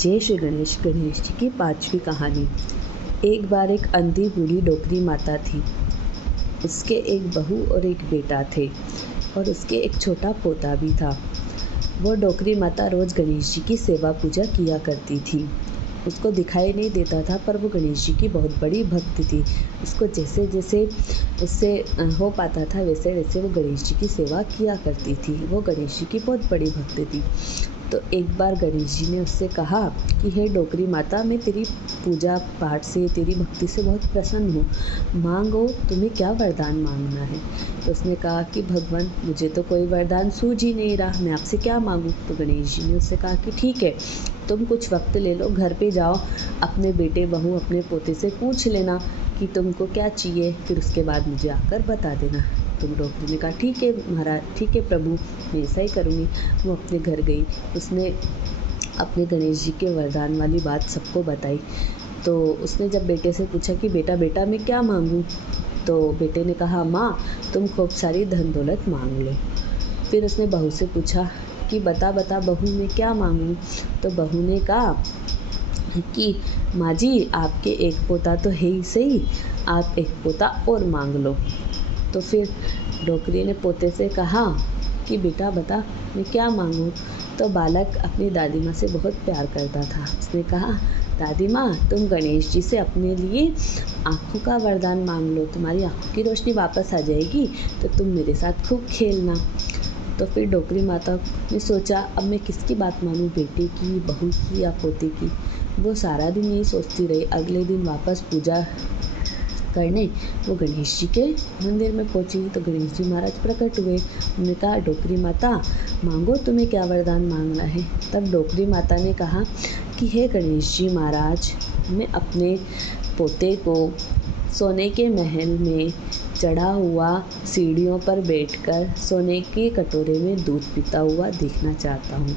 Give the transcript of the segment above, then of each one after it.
जय श्री गणेश। गणेश जी की 5वीं कहानी। एक बार एक अंधी बूढ़ी डोकरी माता थी। उसके एक बहू और एक बेटा थे और उसके एक छोटा पोता भी था। वो डोकरी माता रोज़ गणेश जी की सेवा पूजा किया करती थी। उसको दिखाई नहीं देता था, पर वो गणेश जी की बहुत बड़ी भक्त थी। उसको जैसे जैसे उससे हो पाता था वैसे वैसे वो गणेश जी की सेवा किया करती थी। वो गणेश जी की बहुत बड़ी भक्त थी। तो एक बार गणेश जी ने उससे कहा कि हे डोकरी माता, मैं तेरी पूजा पाठ से, तेरी भक्ति से बहुत प्रसन्न हूँ। मांगो, तुम्हें क्या वरदान मांगना है। तो उसने कहा कि भगवान, मुझे तो कोई वरदान सूझ ही नहीं रहा, मैं आपसे क्या मांगूँ। तो गणेश जी ने उससे कहा कि ठीक है, तुम कुछ वक्त ले लो, घर पे जाओ, अपने बेटे बहू अपने पोते से पूछ लेना कि तुमको क्या चाहिए, फिर उसके बाद मुझे आकर बता देना। तो डोकरी ने कहा ठीक है महाराज, ठीक है प्रभु, मैं ऐसा ही करूँगी। वो अपने घर गई। उसने अपने गणेश जी के वरदान वाली बात सबको बताई। तो उसने जब बेटे से पूछा कि बेटा बेटा मैं क्या मांगूँ, तो बेटे ने कहा माँ, तुम खूब सारी धन दौलत मांग लो। फिर उसने बहू से पूछा कि बता बता बहू मैं क्या मांगूँ। तो बहू ने कहा कि माँ जी, आपके एक पोता तो है ही सही, आप एक पोता और मांग लो। तो फिर डोकरी ने पोते से कहा कि बेटा बता मैं क्या मांगूँ। तो बालक अपनी दादी माँ से बहुत प्यार करता था। उसने कहा दादी माँ, तुम गणेश जी से अपने लिए आँखों का वरदान मांग लो, तुम्हारी आँखों की रोशनी वापस आ जाएगी तो तुम मेरे साथ खूब खेलना। तो फिर डोकरी माता ने सोचा अब मैं किसकी बात मानूँ, बेटे की, बहू की या पोते की। वो सारा दिन यही सोचती रही। अगले दिन वापस पूजा करने वो गणेश जी के मंदिर में पहुंची तो गणेश जी महाराज प्रकट हुए। उन्होंने कहा डोकरी माता, मांगो, तुम्हें क्या वरदान मांगना है। तब डोकरी माता ने कहा कि हे गणेश जी महाराज, मैं अपने पोते को सोने के महल में चढ़ा हुआ सीढ़ियों पर बैठकर सोने के कटोरे में दूध पीता हुआ देखना चाहता हूँ।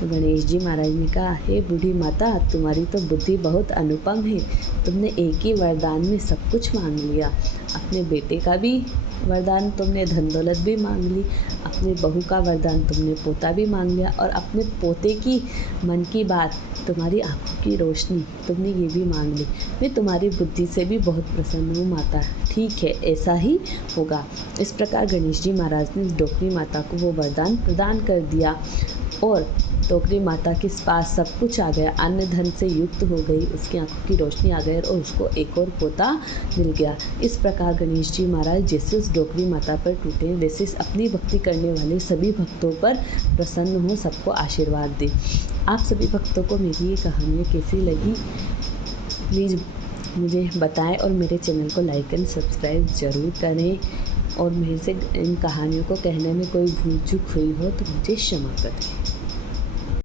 तो गणेश जी महाराज ने कहा हे बूढ़ी माता, तुम्हारी तो बुद्धि बहुत अनुपम है। तुमने एक ही वरदान में सब कुछ मांग लिया। अपने बेटे का भी वरदान तुमने धन दौलत भी मांग ली, अपने बहू का वरदान तुमने पोता भी मांग लिया, और अपने पोते की मन की बात, तुम्हारी आँखों की रोशनी, तुमने ये भी मांग ली। मैं तुम्हारी बुद्धि से भी बहुत प्रसन्न हूँ माता। ठीक है, ऐसा ही होगा। इस प्रकार गणेश जी महाराज ने डोकरी माता को वो वरदान प्रदान कर दिया और डोकरी माता के पास सब कुछ आ गया, अन्न धन से युक्त हो गई, उसकी आंखों की रोशनी आ गई और उसको एक और पोता मिल गया। इस प्रकार गणेश जी महाराज जैसे उस डोकरी माता पर टूटे, वैसे अपनी भक्ति करने वाले सभी भक्तों पर प्रसन्न हो, सबको आशीर्वाद दे। आप सभी भक्तों को मेरी ये कहानियाँ कैसी लगी प्लीज़ मुझे बताएं और मेरे चैनल को लाइक एंड सब्सक्राइब ज़रूर करें। और मेरे से इन कहानियों को कहने में कोई भूल चूक हुई हो तो मुझे क्षमा करें।